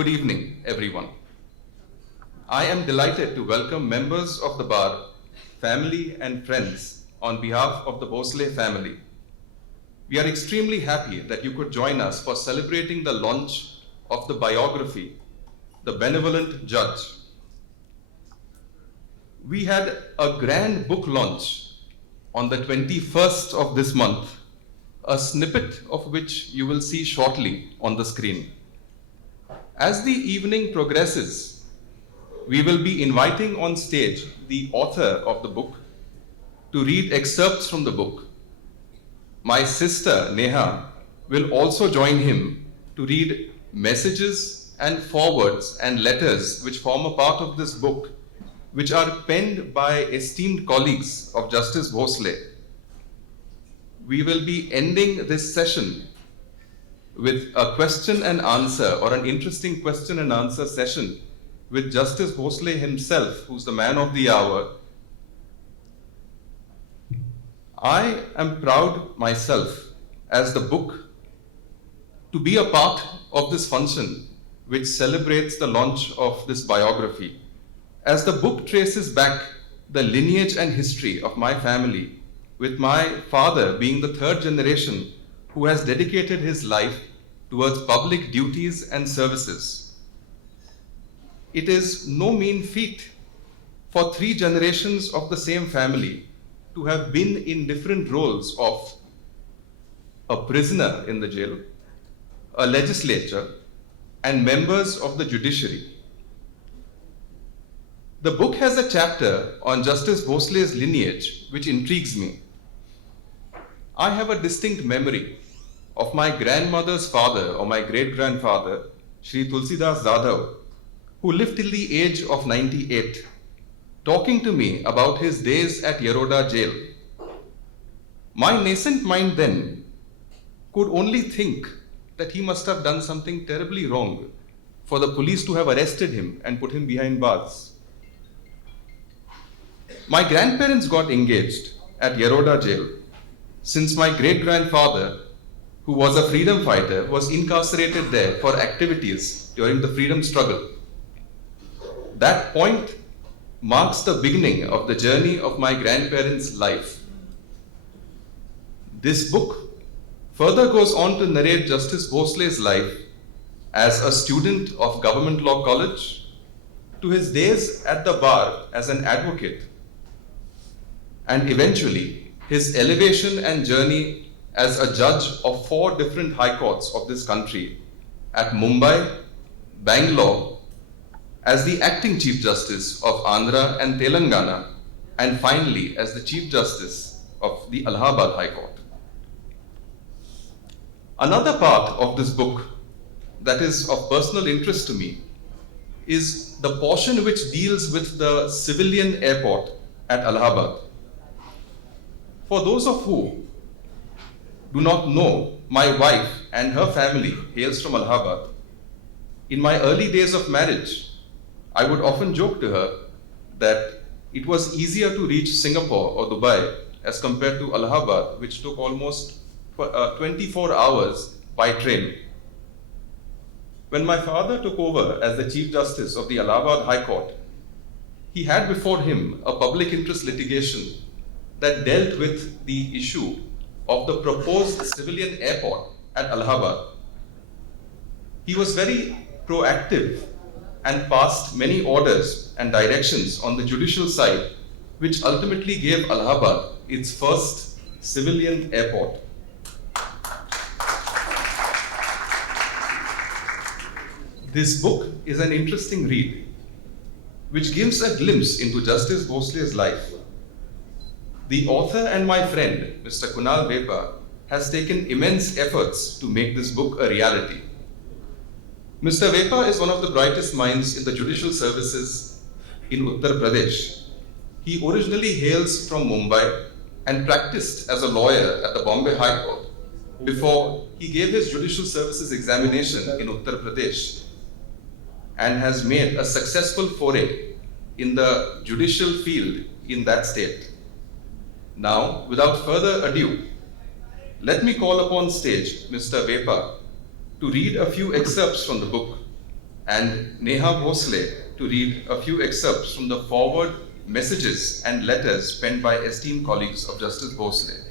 Good evening, everyone. I am delighted to welcome members of the bar, family and friends on behalf of the Bhosale family. We are extremely happy that you could join us for celebrating the launch of the biography, The Benevolent Judge. We had a grand book launch on the 21st of this month, a snippet of which you will see shortly on the screen. As the evening progresses, we will be inviting on stage the author of the book to read excerpts from the book. My sister Neha will also join him to read messages and forwards and letters which form a part of this book, which are penned by esteemed colleagues of Justice Bhosale. We will be ending this session with a question and answer, or an interesting question and answer session with Justice Bhosale himself, who's the man of the hour. I am proud myself as the book to be a part of this function which celebrates the launch of this biography, as the book traces back the lineage and history of my family, with my father being the third generation who has dedicated his life towards public duties and services. It is no mean feat for 3 generations of the same family to have been in different roles of a prisoner in the jail, a legislature, and members of the judiciary. The book has a chapter on Justice Bhosale's lineage which intrigues me. I have a distinct memory of my grandmother's father, or my great-grandfather, Shri Tulsidas Jadhav, who lived till the age of 98, talking to me about his days at Yeroda jail. My nascent mind then could only think that he must have done something terribly wrong for the police to have arrested him and put him behind bars. My grandparents got engaged at Yeroda jail since my great-grandfather, who was a freedom fighter, was incarcerated there for activities during the freedom struggle. That point marks the beginning of the journey of my grandparents' life. This book further goes on to narrate Justice Bhosale's life as a student of Government Law College, to his days at the bar as an advocate, and eventually his elevation and journey as a judge of 4 different high courts of this country, at Mumbai, Bangalore, as the acting Chief Justice of Andhra and Telangana, and finally as the Chief Justice of the Allahabad High Court. Another part of this book that is of personal interest to me is the portion which deals with the civilian airport at Allahabad. For those of who do not know, my wife and her family hails from Allahabad. In my early days of marriage, I would often joke to her that it was easier to reach Singapore or Dubai as compared to Allahabad, which took almost 24 hours by train. When my father took over as the Chief Justice of the Allahabad High Court, he had before him a public interest litigation that dealt with the issue of the proposed civilian airport at Allahabad. He was very proactive and passed many orders and directions on the judicial side, which ultimately gave Allahabad its first civilian airport. This book is an interesting read, which gives a glimpse into Justice Bhosale's life. The author and my friend, Mr. Kunal Vepa, has taken immense efforts to make this book a reality. Mr. Vepa is one of the brightest minds in the judicial services in Uttar Pradesh. He originally hails from Mumbai and practiced as a lawyer at the Bombay High Court before he gave his judicial services examination in Uttar Pradesh, and has made a successful foray in the judicial field in that state. Now, without further ado, let me call upon stage Mr. Vepa to read a few excerpts from the book, and Neha Bhosale to read a few excerpts from the forward messages and letters penned by esteemed colleagues of Justice Bhosale,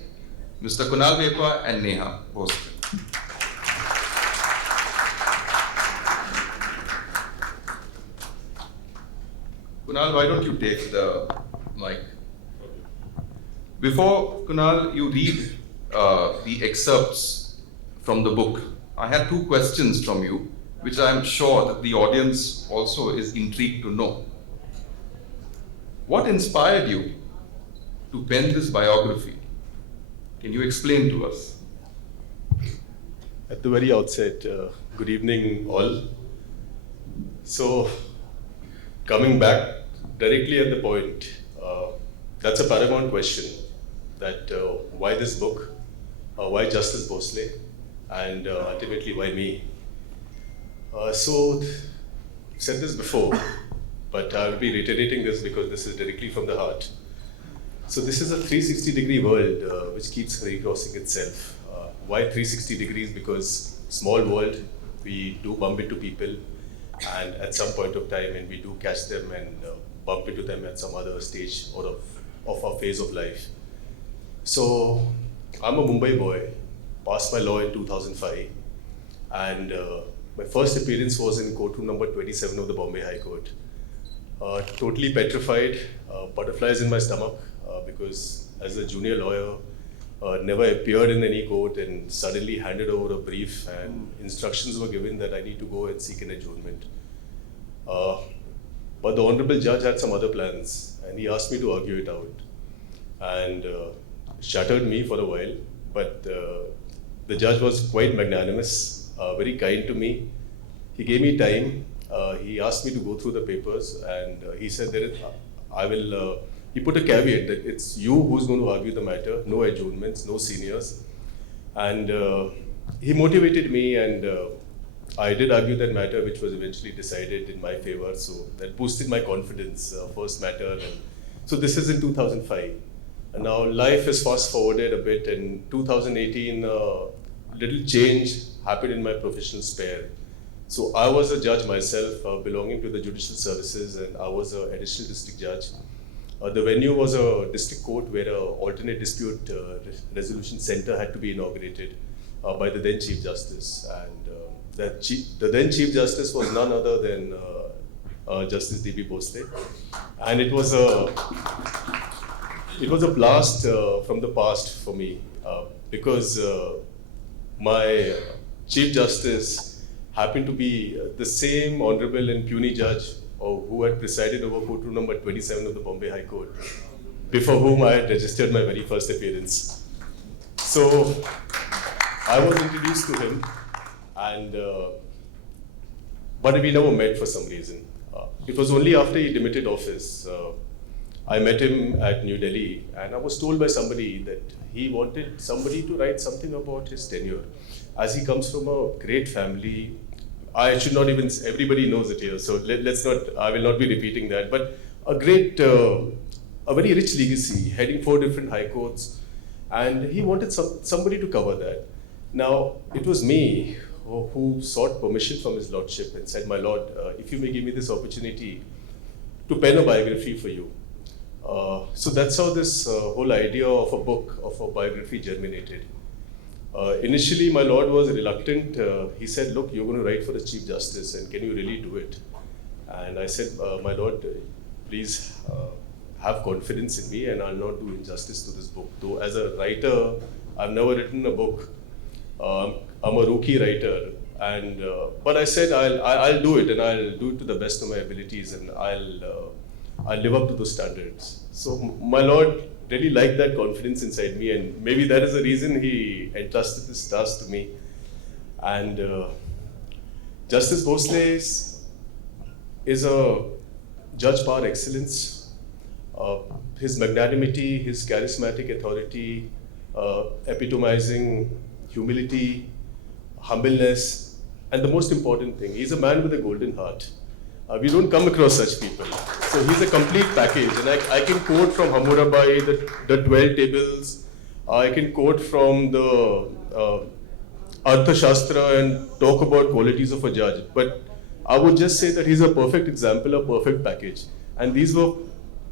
Mr. Kunal Vekwa and Neha Bhosale. Kunal, why don't you take the mic? Before, Kunal, you read the excerpts from the book, I had two questions from you, which I am sure that the audience also is intrigued to know. What inspired you to pen this biography? Can you explain to us? At the very outset, good evening all. So, coming back directly at the point, that's a paramount question, that why this book, why Justice Bhosale, and ultimately why me. So, I've said this before, but I'll be reiterating this because this is directly from the heart. So this is a 360-degree world which keeps recrossing itself. Why 360 degrees? Because small world, we do bump into people, and at some point of time, and we do catch them and bump into them at some other stage or of our phase of life. So I'm a Mumbai boy, passed my law in 2005, and my first appearance was in courtroom number 27 of the Bombay High Court. Totally petrified, butterflies in my stomach, because as a junior lawyer, never appeared in any court, and suddenly handed over a brief and instructions were given that I need to go and seek an adjournment. But the Honorable Judge had some other plans, and he asked me to argue it out. And shattered me for a while, but the judge was quite magnanimous, very kind to me. He gave me time. He asked me to go through the papers, and he said he put a caveat that it's you who's going to argue the matter, no adjournments, no seniors. And he motivated me, and I did argue that matter, which was eventually decided in my favor. So that boosted my confidence, first matter. And so this is in 2005. And now life is fast forwarded a bit. In 2018, little change happened in my professional sphere. So I was a judge myself, belonging to the judicial services, and I was an additional district judge. The venue was a district court where an alternate dispute resolution center had to be inaugurated by the then Chief Justice. And the then Chief Justice was none other than Justice Dilip Bhosale. And it was a blast from the past for me, because my Chief Justice happened to be the same honorable and puny judge who had presided over courtroom number 27 of the Bombay High Court, before whom I had registered my very first appearance. So I was introduced to him, and but we never met for some reason. It was only after he demitted office, I met him at New Delhi, and I was told by somebody that he wanted somebody to write something about his tenure. As he comes from a great family, I should not even, everybody knows it here, so let's not, I will not be repeating that, but a great, a very rich legacy, heading 4 different high courts, and he wanted somebody to cover that. Now, it was me who sought permission from his lordship and said, my lord, if you may give me this opportunity to pen a biography for you. So that's how this whole idea of a book, of a biography germinated. Initially, my lord was reluctant. He said, look, you're going to write for the Chief Justice, and can you really do it? And I said, my lord, please have confidence in me, and I'll not do injustice to this book. Though as a writer, I've never written a book. I'm a rookie writer, and but I said, I'll do it, and I'll do it to the best of my abilities, and I'll live up to those standards. So my lord really liked that confidence inside me, and maybe that is the reason he entrusted this task to me. And Justice Bhosale is a judge par excellence. His magnanimity, his charismatic authority, epitomizing humility, humbleness, and the most important thing, he's a man with a golden heart. We don't come across such people. So he's a complete package, and I can quote from Hammurabi, the 12 tables. I can quote from the Arthashastra and talk about qualities of a judge. But I would just say that he's a perfect example, a perfect package. And these were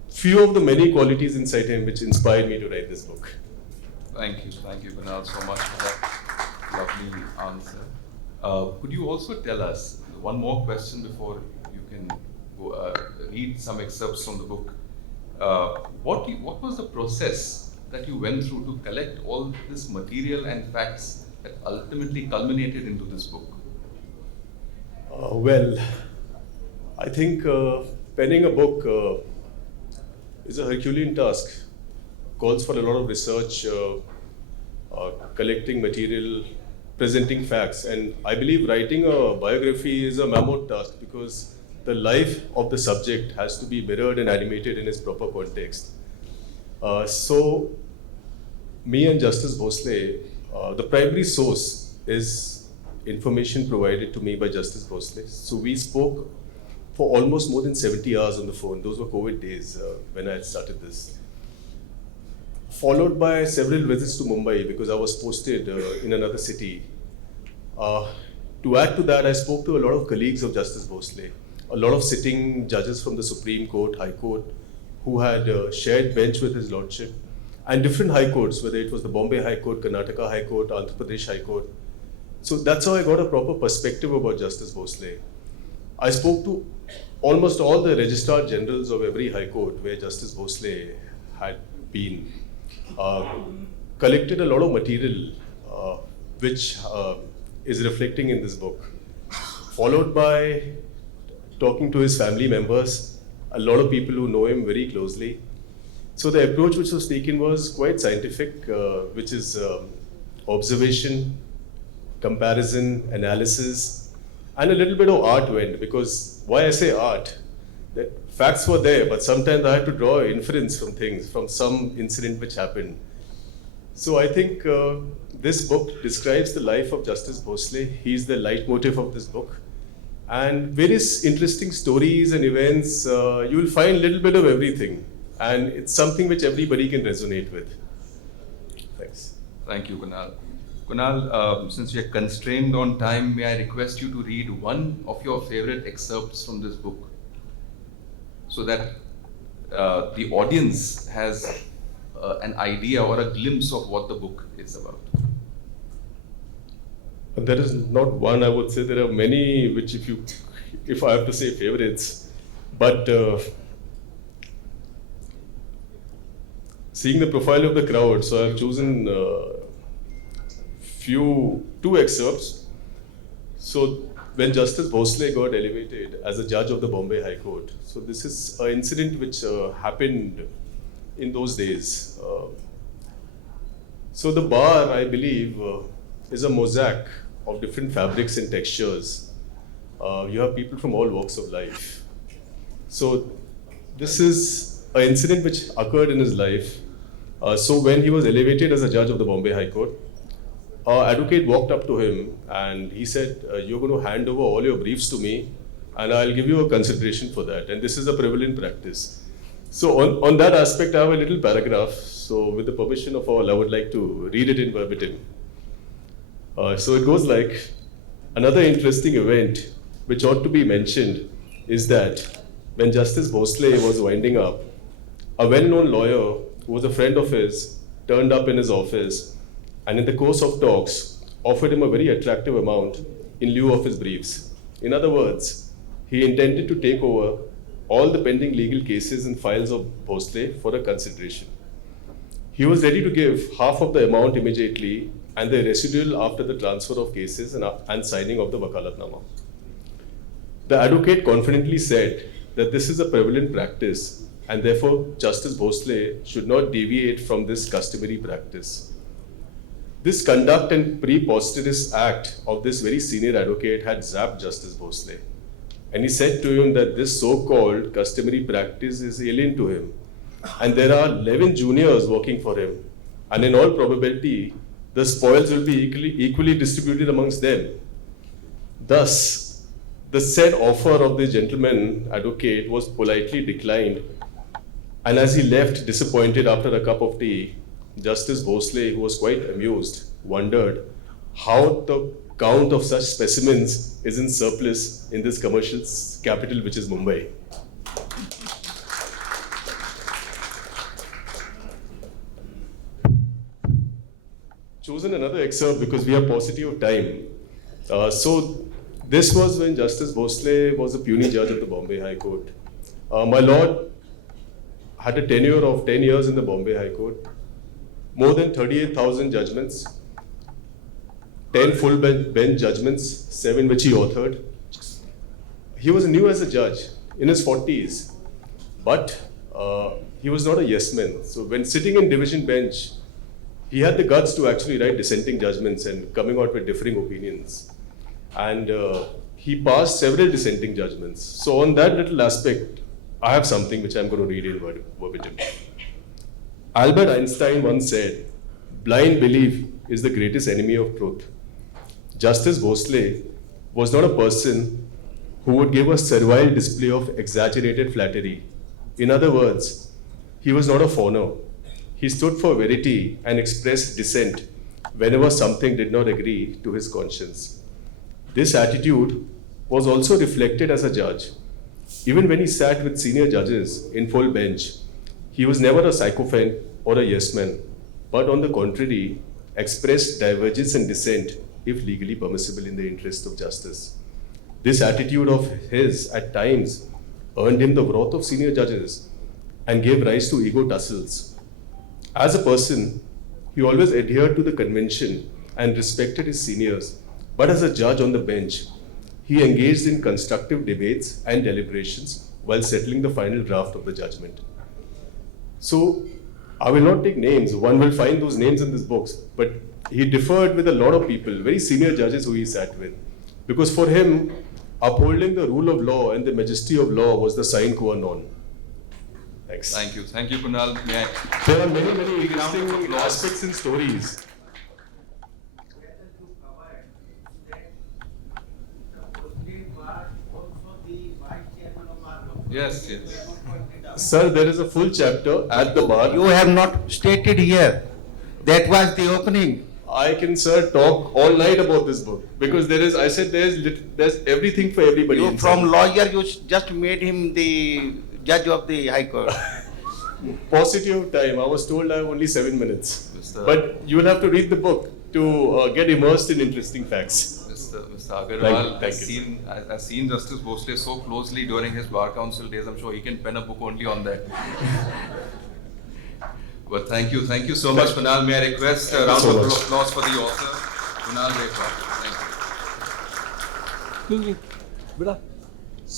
few of the many qualities inside him which inspired me to write this book. Thank you, Kunal, so much for that lovely answer. Could you also tell us one more question before you can go, read some excerpts from the book? What was the process that you went through to collect all this material and facts that ultimately culminated into this book? Well, I think penning a book is a Herculean task. Calls for a lot of research, collecting material, presenting facts. And I believe writing a biography is a mammoth task because the life of the subject has to be mirrored and animated in its proper context. So, me and Justice Bhosale, the primary source is information provided to me by Justice Bhosale. So we spoke for almost more than 70 hours on the phone. Those were COVID days when I had started this. Followed by several visits to Mumbai because I was posted in another city. To add to that, I spoke to a lot of colleagues of Justice Bhosale, a lot of sitting judges from the Supreme Court, High Court, who had shared bench with his lordship, and different high courts, whether it was the Bombay High Court, Karnataka High Court, Andhra Pradesh High Court. So that's how I got a proper perspective about Justice Bhosale. I spoke to almost all the registrar generals of every high court where Justice Bhosale had been. Collected a lot of material which is reflecting in this book. Followed by talking to his family members, a lot of people who know him very closely. So the approach which was taken was quite scientific, which is observation, comparison, analysis, and a little bit of art went, because why I say art? That facts were there, but sometimes I had to draw inference from things, from some incident which happened. So I think this book describes the life of Justice Bhosale. He's the leitmotif of this book. And various interesting stories and events, you will find a little bit of everything. And it's something which everybody can resonate with. Thanks. Thank you, Kunal. Kunal, since we are constrained on time, may I request you to read one of your favorite excerpts from this book so that the audience has an idea or a glimpse of what the book is about? There is not one, I would say. There are many which, if I have to say favorites, but seeing the profile of the crowd, so I've chosen two excerpts. So when Justice Bhosale got elevated as a judge of the Bombay High Court, so this is an incident which happened in those days. So the bar, I believe, is a mosaic of different fabrics and textures. You have people from all walks of life. So this is an incident which occurred in his life. So when he was elevated as a judge of the Bombay High Court, our advocate walked up to him and he said, you're going to hand over all your briefs to me and I'll give you a consideration for that. And this is a prevalent practice. So on that aspect, I have a little paragraph. So with the permission of all, I would like to read it in verbatim. So it goes like, another interesting event which ought to be mentioned is that when Justice Bhosale was winding up, a well-known lawyer who was a friend of his turned up in his office and in the course of talks offered him a very attractive amount in lieu of his briefs. In other words, he intended to take over all the pending legal cases and files of Bhosale for a consideration. He was ready to give half of the amount immediately and the residual after the transfer of cases and signing of the Wakalatnama. The advocate confidently said that this is a prevalent practice and therefore Justice Bhosale should not deviate from this customary practice. This conduct and preposterous act of this very senior advocate had zapped Justice Bhosale. And he said to him that this so-called customary practice is alien to him. And there are 11 juniors working for him. And in all probability, the spoils will be equally distributed amongst them. Thus, the said offer of the gentleman advocate was politely declined. And as he left disappointed after a cup of tea, Justice Bhosale, who was quite amused, wondered how the count of such specimens is in surplus in this commercial capital, which is Mumbai. Chosen another excerpt because we are paucity of time. So this was when Justice Bhosale was a puisne judge of the Bombay High Court. My lord had a tenure of 10 years in the Bombay High Court, more than 38,000 judgments, 10 full bench judgments, 7 which he authored. He was new as a judge, in his 40s, but he was not a yes man. So when sitting in division bench, he had the guts to actually write dissenting judgments and coming out with differing opinions. And he passed several dissenting judgments. So on that little aspect, I have something which I'm going to read in verbatim. Albert Einstein once said, "Blind belief is the greatest enemy of truth." Justice Bhosale was not a person who would give a servile display of exaggerated flattery. In other words, he was not a fawner. He stood for verity and expressed dissent whenever something did not agree to his conscience. This attitude was also reflected as a judge. Even when he sat with senior judges in full bench, he was never a sycophant or a yes man, but on the contrary, expressed divergence and dissent if legally permissible in the interest of justice. This attitude of his at times earned him the wrath of senior judges and gave rise to ego tussles. As a person, he always adhered to the convention and respected his seniors, but as a judge on the bench, he engaged in constructive debates and deliberations while settling the final draft of the judgment. So, I will not take names, one will find those names in these books, but he differed with a lot of people, very senior judges who he sat with. Because for him, upholding the rule of law and the majesty of law was the sine qua non. Thanks. Thank you. Thank you, Kunal. May I? There are many interesting aspects and stories. Yes, yes. Sir, there is a full chapter at the bar. You have not stated here. That was the opening. I can, sir, talk all night about this book because I said there's everything for everybody. You inside. from lawyer, you just made him the judge of the High Court. Paucity of time. I was told I have only 7 minutes. Mr. But you will have to read the book to get immersed in interesting facts. Mr. Agarwal Thank you. has seen Justice Bhosale so closely during his bar council days. I'm sure he can pen a book only on that. But thank you so much, Kunal. May I request a round of applause for the author, Kunal Rekha. Thank you.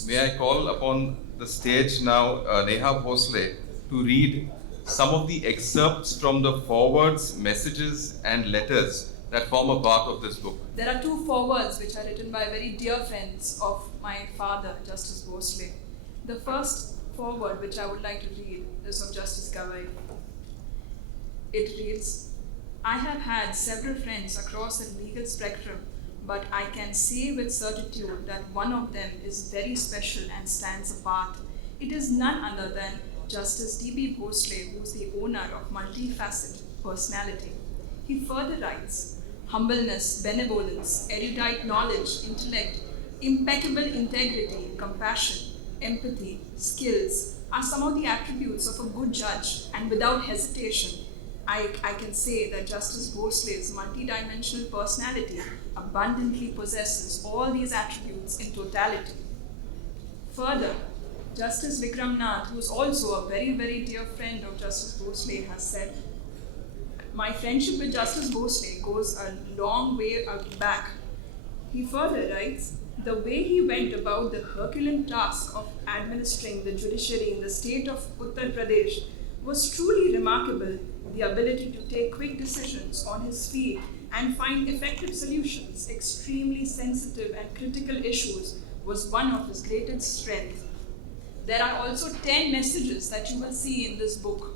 May I call upon the stage now Neha Bhosale to read some of the excerpts from the forwards, messages, and letters that form a part of this book. There are 2 forwards which are written by very dear friends of my father, Justice Bhosale. The first forward which I would like to read is of Justice Gavai. It reads, "I have had several friends across the legal spectrum, but I can say with certitude that one of them is very special and stands apart. It is none other than Justice D.B. Bhosale, who is the owner of multifaceted personality." He further writes, "Humbleness, benevolence, erudite knowledge, intellect, impeccable integrity, compassion, empathy, skills are some of the attributes of a good judge, and without hesitation, I can say that Justice Bhosale's multidimensional personality abundantly possesses all these attributes in totality." Further, Justice Vikram Nath, who is also a very, very dear friend of Justice Bhosale, has said, "My friendship with Justice Bhosale goes a long way back." He further writes, "The way he went about the Herculean task of administering the judiciary in the state of Uttar Pradesh was truly remarkable. The ability to take quick decisions on his feet and find effective solutions, extremely sensitive and critical issues, was one of his greatest strengths." There are also 10 messages that you will see in this book.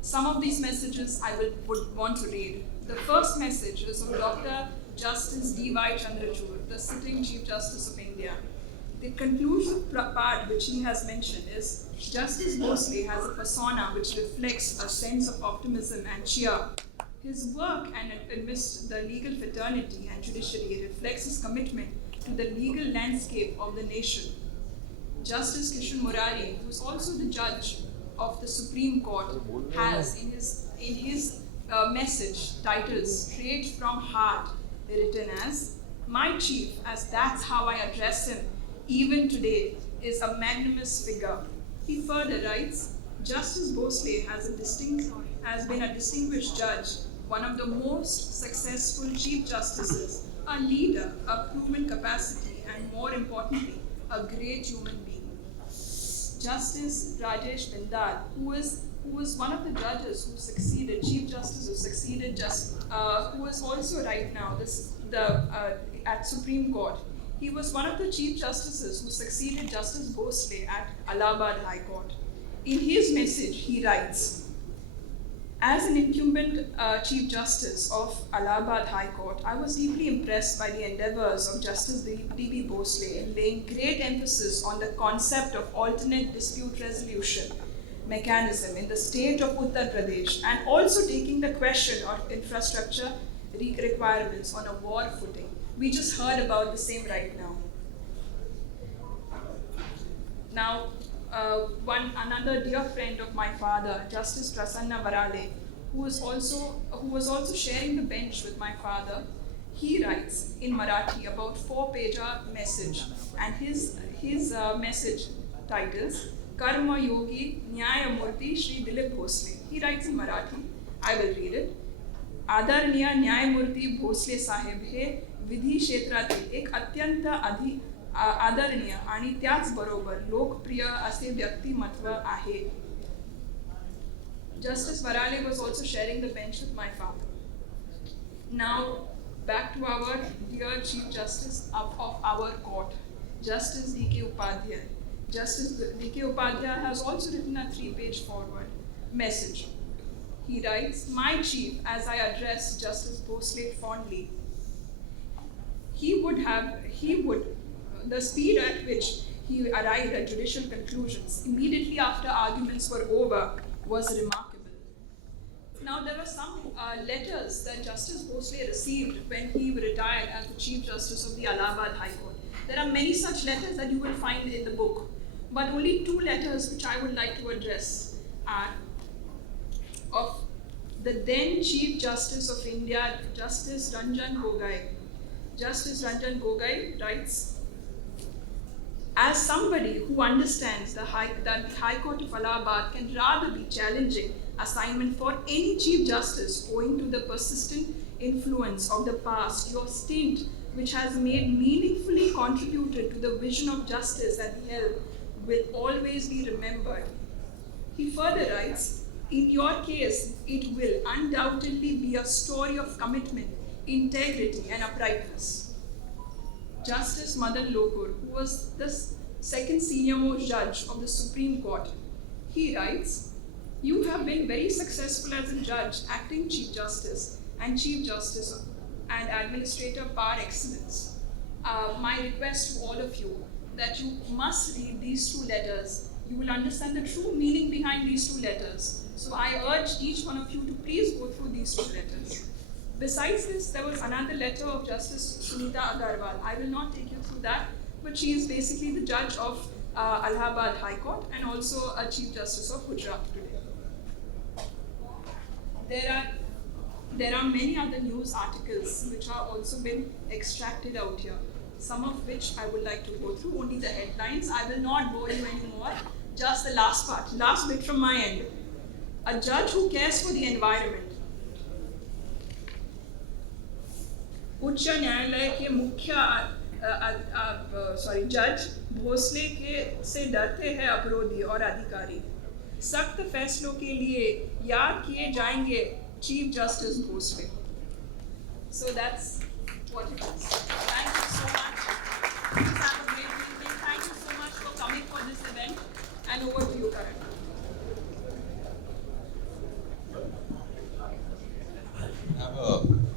Some of these messages I would want to read. The first message is of Dr. Justice D.Y. Chandrachud, the sitting Chief Justice of India. The conclusion part which he has mentioned is, "Justice Bhosale has a persona which reflects a sense of optimism and cheer. His work and amidst the legal fraternity and judiciary reflects his commitment to the legal landscape of the nation. Justice Kishan Murari, who is also the judge of the Supreme Court, has in his message titled "Straight from Heart" written as, "My chief, as that's how I address him, even today, is a magnanimous figure." He further writes, "Justice Bhosale has been a distinguished judge, one of the most successful chief justices, a leader, a proven capacity, and more importantly, a great human being." Justice Rajesh Bindal, who was one of the judges who succeeded, Chief Justice who succeeded, who is also right now at Supreme Court. He was one of the Chief Justices who succeeded Justice Bhosale at Allahabad High Court. In his message, he writes, "As an incumbent Chief Justice of Allahabad High Court, I was deeply impressed by the endeavors of Justice D.B. Bhosale in laying great emphasis on the concept of alternate dispute resolution mechanism in the state of Uttar Pradesh, and also taking the question of infrastructure requirements on a war footing." We just heard about the same right now. Now, another dear friend of my father, Justice Prasanna Varale, who was also sharing the bench with my father, he writes in Marathi about 4-pager message, and his message titles Karma Yogi Nyaya Murti Shri Dilip Bhosale. He writes in Marathi, I will read it. "आदरणीय न्यायमूर्ती भोसले साहेब हे विधी क्षेत्रातील एक अत्यंत आदरणीय आणि त्याचबरोबर लोकप्रिय असे व्यक्तिमत्व आहे." Justice Varale was also sharing the bench with my father. Now, back to our dear Chief Justice of our court, Justice D.K. Upadhyay. Justice D.K. Upadhyay has also written a 3-page forward message. He writes, "My chief, as I address Justice Bhosale fondly, the speed at which he arrived at judicial conclusions immediately after arguments were over was remarkable." Now, there were some letters that Justice Bhosale received when he retired as the Chief Justice of the Allahabad High Court. There are many such letters that you will find in the book, but only 2 letters which I would like to address are of the then Chief Justice of India, Justice Ranjan Gogoi. Justice Ranjan Gogoi writes, "As somebody who understands that the High Court of Allahabad can rather be challenging assignment for any Chief Justice owing to the persistent influence of the past, your stint, which has meaningfully contributed to the vision of justice at the helm, will always be remembered." He further writes, "In your case, it will undoubtedly be a story of commitment, integrity, and uprightness." Justice Madan Lokur, who was the second senior-most judge of the Supreme Court, he writes, "You have been very successful as a judge, acting Chief Justice, and Chief Justice and Administrator par excellence. My request to all of you that you must read these 2 letters. You will understand the true meaning behind these 2 letters. So I urge each one of you to please go through these 2 letters." Besides this, there was another letter of Justice Sunita Agarwal. I will not take you through that, but she is basically the judge of Allahabad High Court and also a Chief Justice of Gujarat today. There are many other news articles which are also been extracted out here, some of which I would like to go through, only the headlines. I will not bore you anymore, just the last part, last bit from my end. "A judge who cares for the environment." उच्च न्यायालय के मुख्य जज भोसले से डरते हैं अपराधी और अधिकारी। सख्त फैसलों के लिए याद किए जाएंगे chief justice Bhosle. So that's what it is. Thank you so much. Please have a great evening. Thank you so much for coming for this event. And over to you, Karan.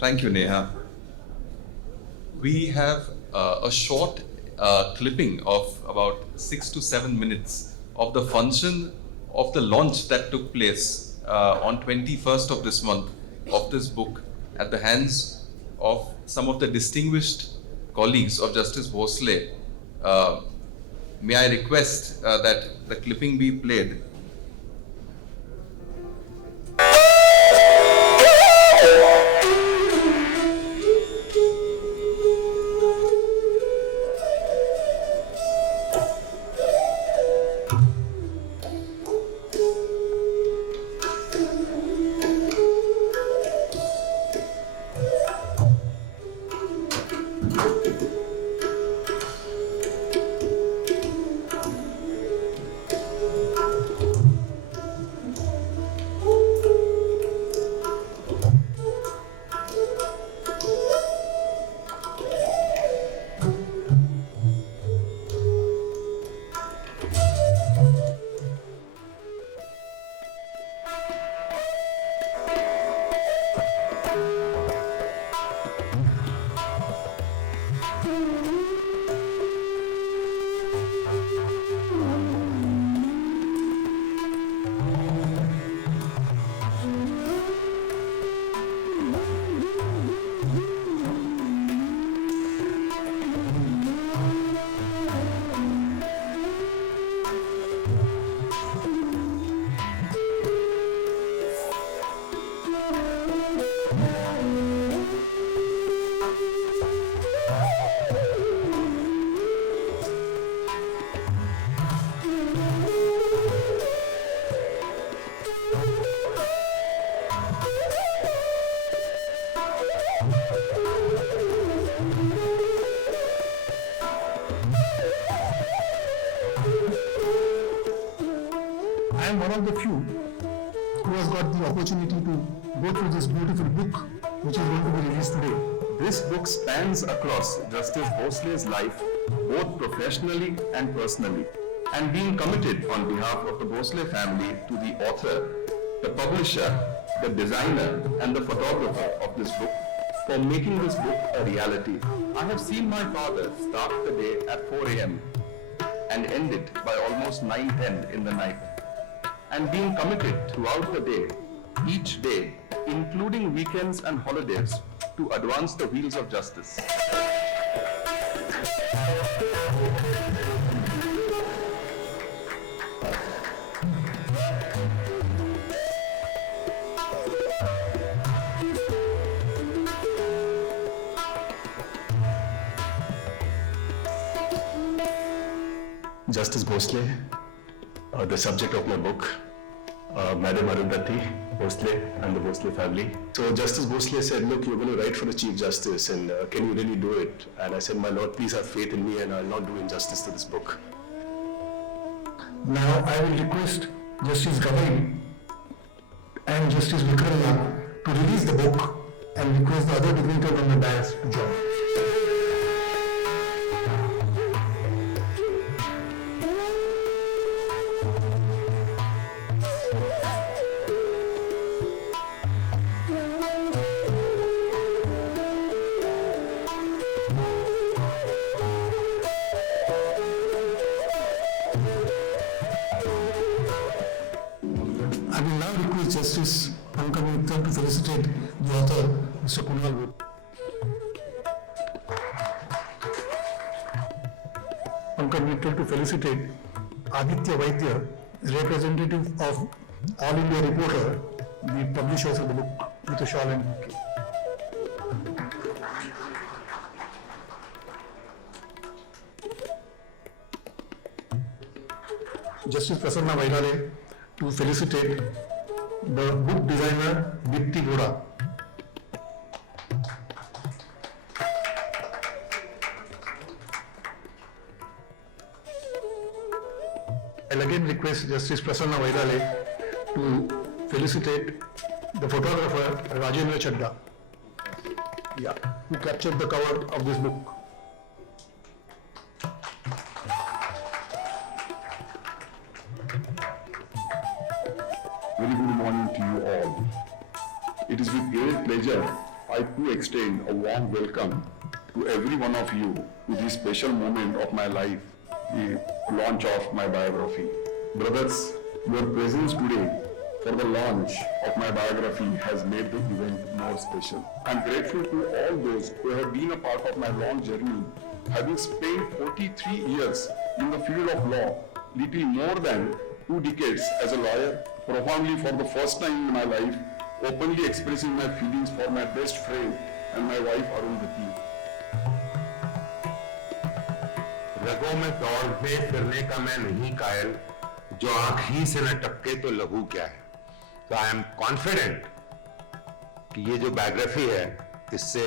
Thank you, Neha. We have a short clipping of about 6 to 7 minutes of the function of the launch that took place on 21st of this month of this book at the hands of some of the distinguished colleagues of Justice Bhosale, may I request that the clipping be played? I am one of the few who has got the opportunity to go through this beautiful book which is going to be released today. This book spans across Justice Bhosale's life, both professionally and personally, and being committed on behalf of the Bhosale family to the author, the publisher, the designer, and the photographer of this book for making this book a reality. I have seen my father start the day at 4 a.m. and end it by almost 9-10 in the night, and being committed throughout the day, each day, including weekends and holidays, to advance the wheels of justice. Justice Bhosale, the subject of my book, Madam Arundhati Bhosale and the Bhosale family. So Justice Bhosale said, look, you're going to write for the Chief Justice and can you really do it? And I said, my Lord, please have faith in me and I'll not do injustice to this book. Now I will request Justice Gavai and Justice Vikrama to release the book and request the other dignitaries on the dais to join. I will now request Justice Pankaj Mittal to felicitate the author, Mr. Kunal Wood. Pankaj Mittal to felicitate Aditya Vaidya, representative of All India Reporter, the publishers of the book, with a shawl and bouquet. Justice Prasanna Vaidale to felicitate the book designer Dipti Gora. I'll again request Justice Prasanna Vaidale to felicitate the photographer Rajendra Chadda, who captured the cover of this book. Very good morning to you all. It is with great pleasure I too extend a warm welcome to every one of you to this special moment of my life, the launch of my biography. Brothers, your presence today for the launch of my biography has made the event more special. I'm grateful to all those who have been a part of my long journey, having spent 43 years in the field of law, little more than 2 decades as a lawyer, profoundly for the first time in my life, openly expressing my feelings for my best friend and my wife Arundhati. रगों में दौड़ने फिरने का मैं नहीं कायल, जो आंख ही से न टपके तो लहू क्या है. तो आई एम कॉन्फिडेंट कि ये जो बायोग्राफी है इससे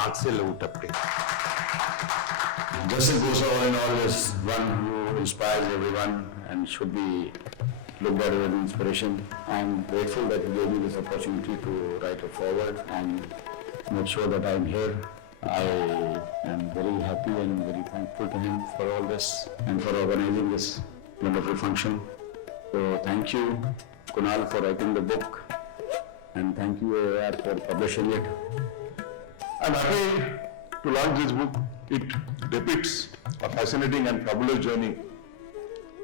आंख से लहू टपके. Justice Bhosale and all is one who inspires everyone and should be looked at as an inspiration. I'm grateful that he gave me this opportunity to write it forward and make sure that I'm here. I am very happy and very thankful to him for all this and for organizing this wonderful function. So thank you, Kunal, for writing the book, and thank you, AAR, for publishing it. I'm happy to launch this book. It depicts a fascinating and fabulous journey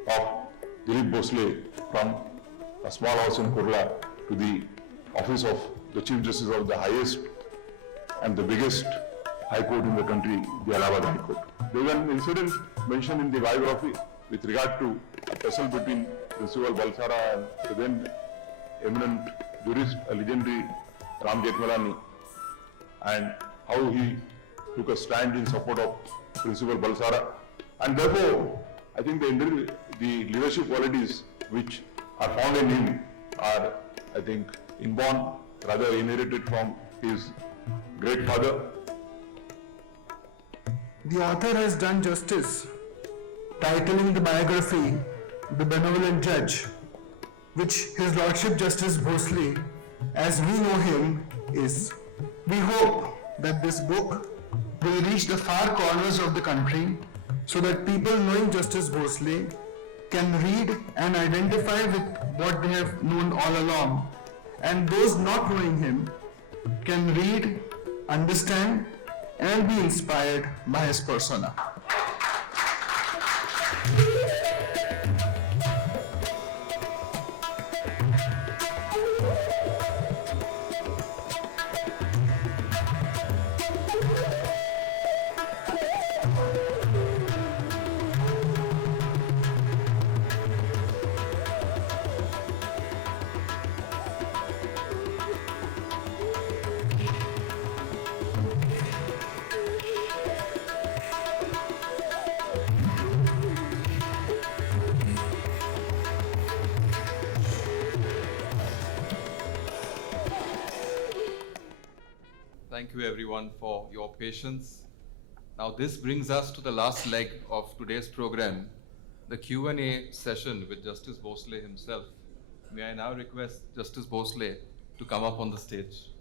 of Dilip Bhosale from a small house in Kurla to the office of the Chief Justice of the highest and the biggest High Court in the country, the Allahabad High Court. There is an incident mentioned in the biography with regard to a tussle between Principal Balsara and the then eminent jurist, a legendary Ram Jethmalani, and how he took a stand in support of Principal Balsara. And therefore, I think the leadership qualities which are found in him are, I think, inborn, rather inherited from his great father. The author has done justice, titling the biography The Benevolent Judge, which His Lordship Justice Bhosale, as we know him, is. We hope that this book will reach the far corners of the country so that people knowing Justice Bhosale can read and identify with what they have known all along, and those not knowing him can read, understand, and be inspired by his persona. Thank you everyone for your patience. Now this brings us to the last leg of today's program, the Q&A session with Justice Bhosale himself. May I now request Justice Bhosale to come up on the stage.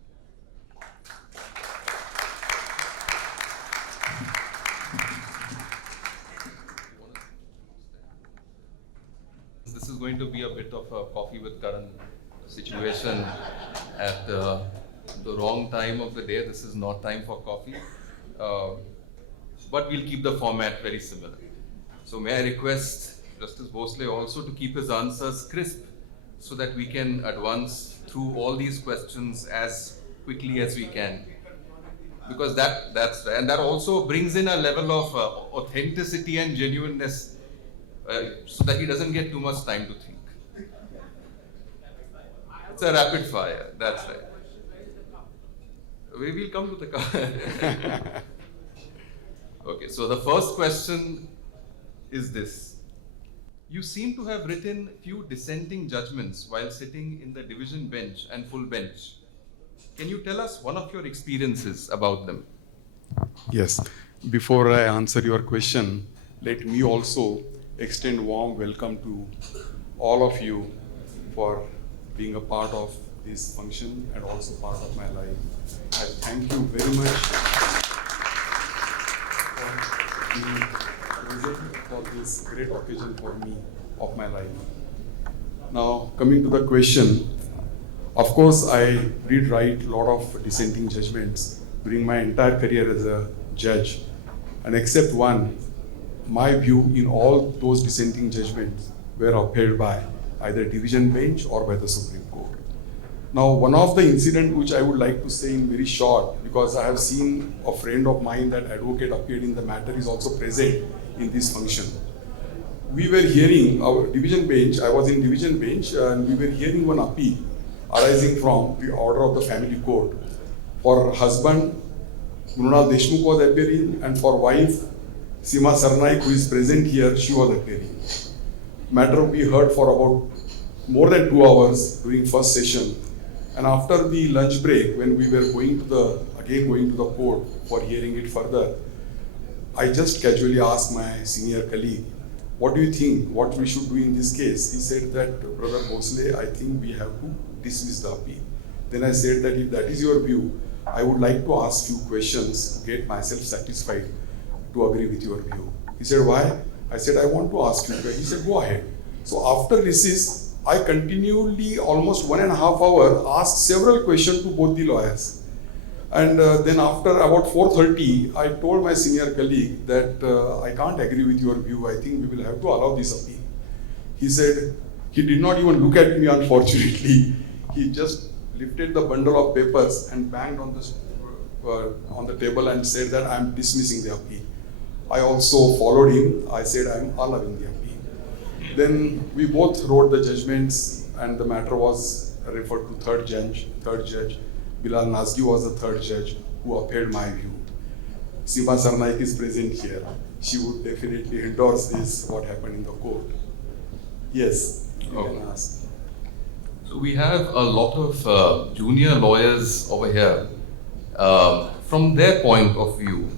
This is going to be a bit of a coffee with Karan situation at the wrong time of the day. This is not time for coffee, but we'll keep the format very similar. So may I request Justice Bhosale also to keep his answers crisp so that we can advance through all these questions as quickly as we can. Because that's right. And that also brings in a level of authenticity and genuineness so that he doesn't get too much time to think. It's a rapid fire, that's right. We will come to the Okay, so the first question is this. You seem to have written few dissenting judgments while sitting in the division bench and full bench. Can you tell us one of your experiences about them? Yes. Before I answer your question, let me also extend warm welcome to all of you for being a part of this function and also part of my life. I thank you very much for being present for this great occasion for me of my life. Now, coming to the question, of course, I did write a lot of dissenting judgments during my entire career as a judge, and except one, my view in all those dissenting judgments were upheld by either division bench or by the Supreme Court. Now, one of the incident which I would like to say in very short, because I have seen a friend of mine, that advocate appeared in the matter, is also present in this function. We were hearing our division bench, I was in division bench, and we were hearing one appeal arising from the order of the family court. For husband, Mrunal Deshmukh was appearing, and for wife, Seema Sarnaik, who is present here, she was appearing. Matter we heard for about more than 2 hours during first session. And after the lunch break, when we were going to the court for hearing it further, I just casually asked my senior colleague, what do you think, what we should do in this case? He said that, Brother Bhosale, I think we have to dismiss the appeal. Then I said that if that is your view, I would like to ask few questions to get myself satisfied to agree with your view. He said, why? I said, I want to ask you. He said, go ahead. So after recess, I continually, almost 1.5 hours, asked several questions to both the lawyers. And then after about 4:30, I told my senior colleague that I can't agree with your view. I think we will have to allow this appeal. He said, he did not even look at me, unfortunately. He just lifted the bundle of papers and banged on the table and said that I am dismissing the appeal. I also followed him. I said I am allowing the appeal. Then we both wrote the judgments, and the matter was referred to third judge. Bilal Nazgi was the third judge who upheld my view. Seema Sarnaik is present here. She would definitely endorse this, what happened in the court. Yes, you can ask. So we have a lot of junior lawyers over here. From their point of view,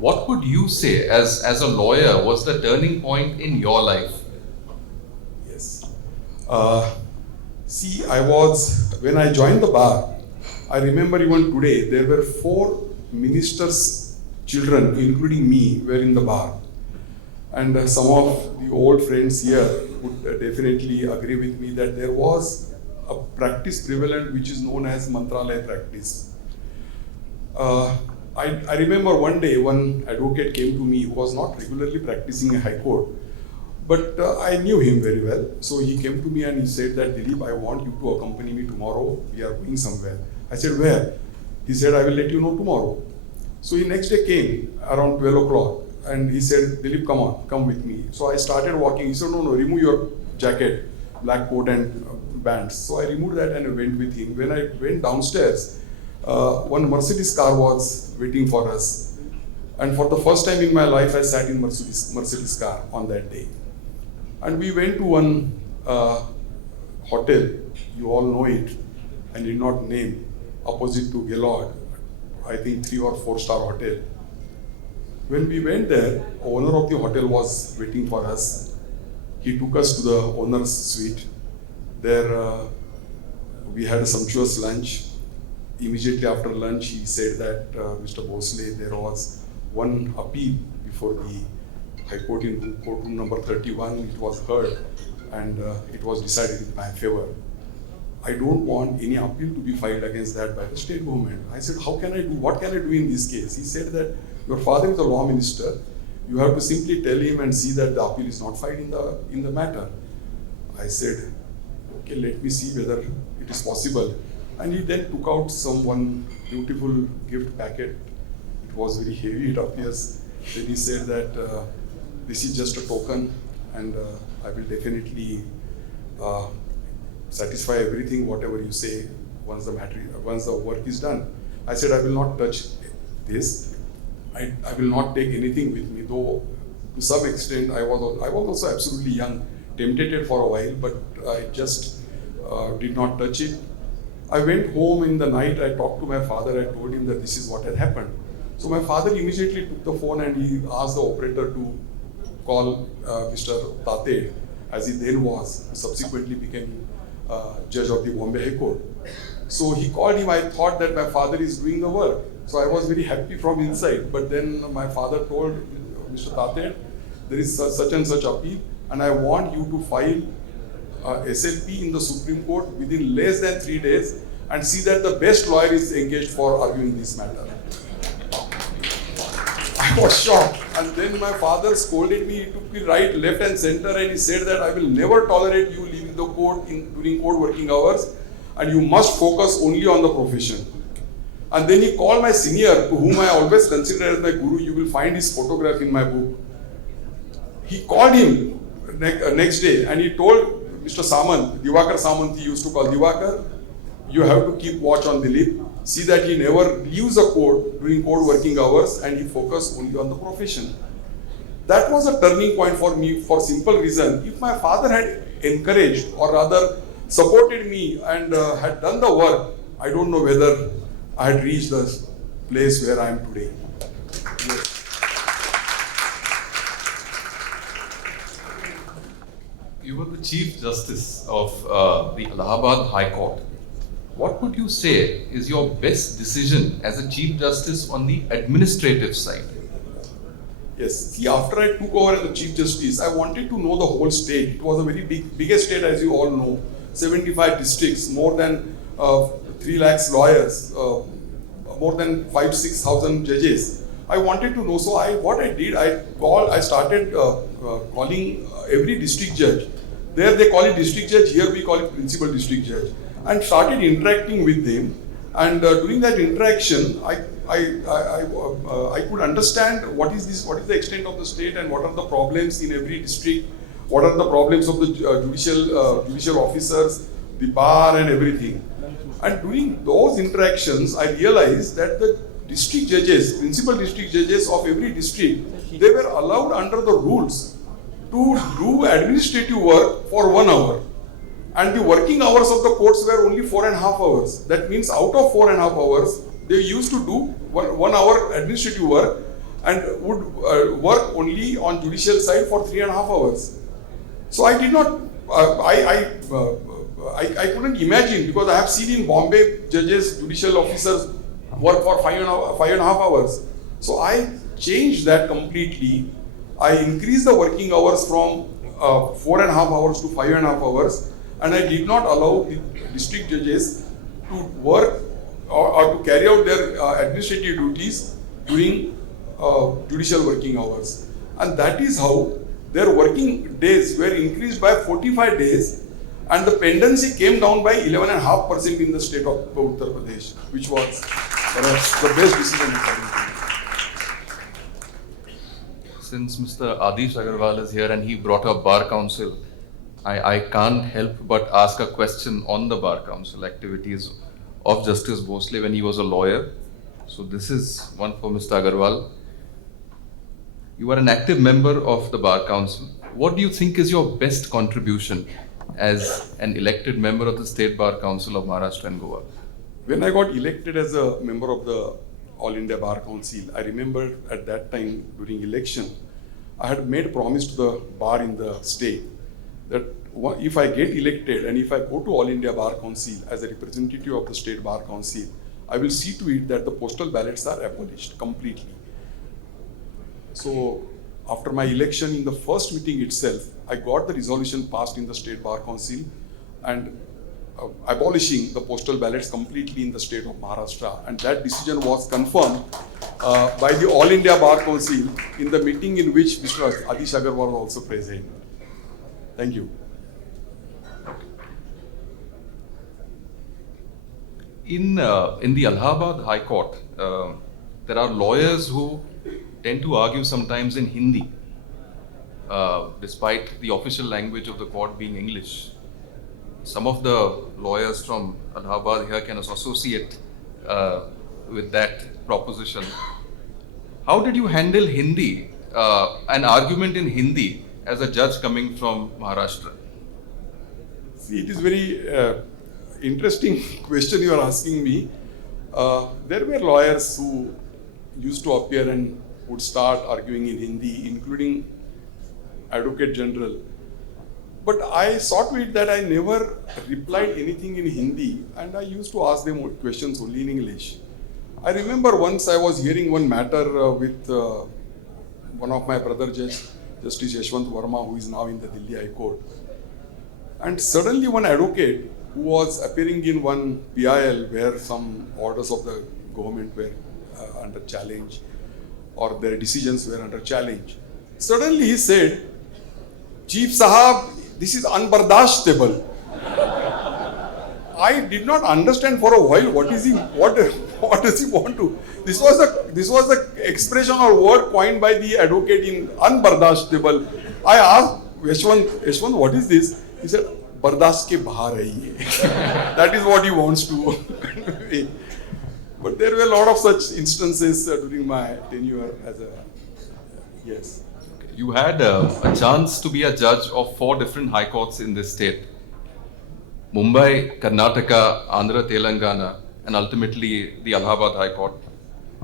what would you say as a lawyer was the turning point in your life? Yes. See, when I joined the bar, I remember even today, there were 4 ministers' children, including me, were in the bar. And some of the old friends here would definitely agree with me that there was a practice prevalent which is known as Mantralaya practice. I remember one day one advocate came to me who was not regularly practicing a high court, but I knew him very well. So he came to me and he said that, Dilip, I want you to accompany me tomorrow. We are going somewhere. I said, where? He said, I will let you know tomorrow. So he next day came around 12 o'clock and he said, Dilip, come on, come with me. So I started walking. He said, no, remove your jacket, black coat and bands. So I removed that and I went with him. When I went downstairs, one Mercedes car was waiting for us. And for the first time in my life, I sat in Mercedes car on that day. And we went to one hotel, you all know it, I need not name, opposite to Gaylord, I think 3 or 4 star hotel. When we went there, owner of the hotel was waiting for us. He took us to the owner's suite. There we had a sumptuous lunch. Immediately after lunch, he said that, Mr. Bhosale, there was one appeal before the High Court in courtroom number 31. It was heard and it was decided in my favor. I don't want any appeal to be filed against that by the state government. I said, how can I do, what can I do in this case? He said that your father is a law minister. You have to simply tell him and see that the appeal is not filed in the matter. I said, okay, let me see whether it is possible. And he then took out one beautiful gift packet. It was very heavy, it appears. Then he said that this is just a token and I will definitely satisfy everything, whatever you say, once the work is done. I said, I will not touch this. I will not take anything with me, though to some extent I was also absolutely young, tempted for a while, but I just did not touch it. I went home in the night, I talked to my father, I told him that this is what had happened. So my father immediately took the phone and he asked the operator to call Mr. Tate, as he then was, subsequently became judge of the Bombay High Court. So he called him, I thought that my father is doing the work. So I was very happy from inside. But then my father told Mr. Tate, there is such and such appeal and I want you to file SLP in the Supreme Court within less than 3 days and see that the best lawyer is engaged for arguing this matter. I was shocked. And then my father scolded me, he took me right, left and center, and he said that I will never tolerate you leaving the court during court working hours, and you must focus only on the profession. And then he called my senior, whom I always consider as my guru. You will find his photograph in my book. He called him next day and he told Mr. Samant, Divakar Samant, he used to call Divakar, you have to keep watch on Dilip. See that he never leaves the court during court working hours and he focus only on the profession. That was a turning point for me for simple reason. If my father had encouraged or rather supported me and had done the work, I don't know whether I had reached the place where I am today. Yes. You were the Chief Justice of the Allahabad High Court. What would you say is your best decision as a Chief Justice on the administrative side? Yes. See, after I took over as the Chief Justice, I wanted to know the whole state. It was a very biggest state, as you all know. 75 districts, more than 3 lakhs lawyers, more than 5,000-6,000 judges. I wanted to know. So what I did, I started calling every district judge. There they call it district judge. Here we call it principal district judge. And started interacting with them. And during that interaction, I could understand what is the extent of the state and what are the problems in every district, what are the problems of the judicial officers, the bar and everything. And during those interactions, I realized that the district judges, principal district judges of every district, they were allowed under the rules to do administrative work for 1 hour. And the working hours of the courts were only 4.5 hours. That means out of 4.5 hours, they used to do 1 hour administrative work and would work only on judicial side for 3.5 hours. So I did not, I couldn't imagine, because I have seen in Bombay judges, judicial officers work for 5.5 hours. So I changed that completely. I increased the working hours from 4.5 hours to 5.5 hours. And I did not allow the district judges to work or to carry out their administrative duties during judicial working hours. And that is how their working days were increased by 45 days and the pendency came down by 11.5% in the state of Uttar Pradesh, which was perhaps the best decision according to me. Since Mr. Adish Agarwal is here and he brought up Bar Council, I can't help but ask a question on the Bar Council activities of Justice Bhosale when he was a lawyer. So this is one for Mr. Agarwal. You are an active member of the Bar Council. What do you think is your best contribution as an elected member of the State Bar Council of Maharashtra and Goa? When I got elected as a member of the All India Bar Council, I remember at that time during election, I had made a promise to the bar in the state that if I get elected and if I go to All India Bar Council as a representative of the State Bar Council, I will see to it that the postal ballots are abolished completely. So after my election, in the first meeting itself, I got the resolution passed in the State Bar Council and abolishing the postal ballots completely in the state of Maharashtra. And that decision was confirmed by the All India Bar Council in the meeting in which Mr. Adish Agarwal was also present. Thank you. In the Allahabad High Court, there are lawyers who tend to argue sometimes in Hindi, despite the official language of the court being English. Some of the lawyers from Allahabad here can associate with that proposition. How did you handle Hindi, an argument in Hindi, as a judge coming from Maharashtra? See, it is very interesting question you are asking me. There were lawyers who used to appear and would start arguing in Hindi, including Advocate General. But I saw to it that I never replied anything in Hindi and I used to ask them questions only in English. I remember once I was hearing one matter with one of my brother judges, Justice Yashwant Verma, who is now in the Delhi High Court. And suddenly one advocate who was appearing in one PIL where some orders of the government were under challenge, or their decisions were under challenge. Suddenly he said, Chief Sahab, this is unbardashtable. I did not understand for a while what does he want to. This was a expression or word coined by the advocate in unbardashtable. I asked Yashwant, what is this? He said, Bardast ke bahar hai ye. That is what he wants to convey. But there were a lot of such instances during my tenure as a yes. You had a chance to be a judge of 4 different high courts in this state: Mumbai, Karnataka, Andhra, Telangana, and ultimately the Allahabad High Court.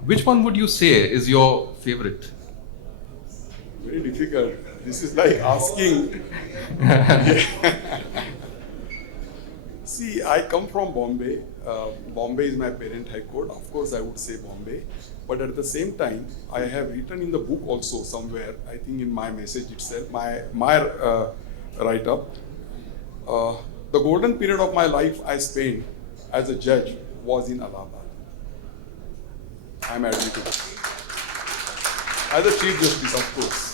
Which one would you say is your favorite? Very difficult. This is like asking. See, I come from Bombay. Bombay is my parent high court. Of course, I would say Bombay. But at the same time, I have written in the book also somewhere, I think in my message itself, my write-up, the golden period of my life I spent as a judge was in Allahabad. I am admitted. As a Chief Justice, of course.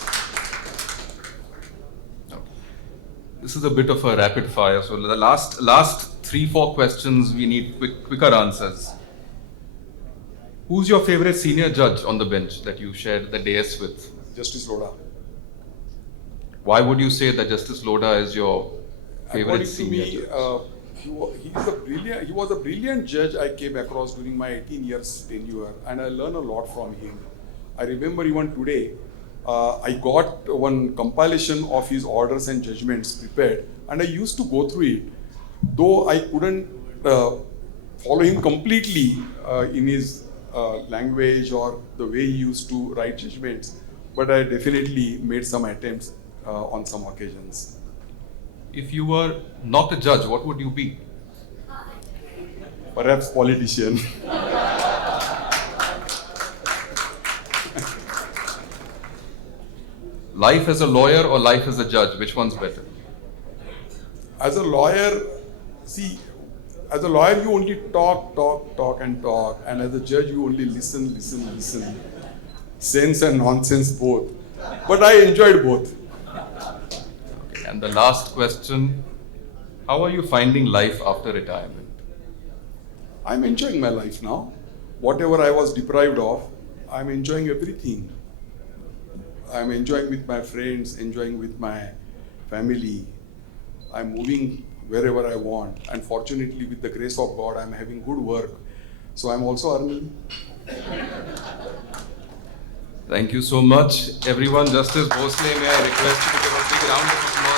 This is a bit of a rapid fire, so the last 3-4 questions we need quicker answers. Who's your favorite senior judge on the bench that you shared the dais with? Justice Lodha. Why would you say that Justice Lodha is your favorite According senior to me, judge? he was a brilliant judge I came across during my 18 years tenure, and I learned a lot from him. I remember even today, I got one compilation of his orders and judgments prepared, and I used to go through it. Though I couldn't follow him completely in his language or the way he used to write judgments, but I definitely made some attempts on some occasions. If you were not a judge, what would you be? Perhaps politician. Life as a lawyer or life as a judge, which one's better? As a lawyer, see, as a lawyer you only talk, and as a judge you only listen. Sense and nonsense both. But I enjoyed both. Okay, and the last question, how are you finding life after retirement? I'm enjoying my life now. Whatever I was deprived of, I'm enjoying everything. I'm enjoying with my friends, enjoying with my family. I'm moving wherever I want, and fortunately with the grace of God I'm having good work, so I'm also earning. Thank you so much everyone. Justice Bhosale, may I request you to give a big round of applause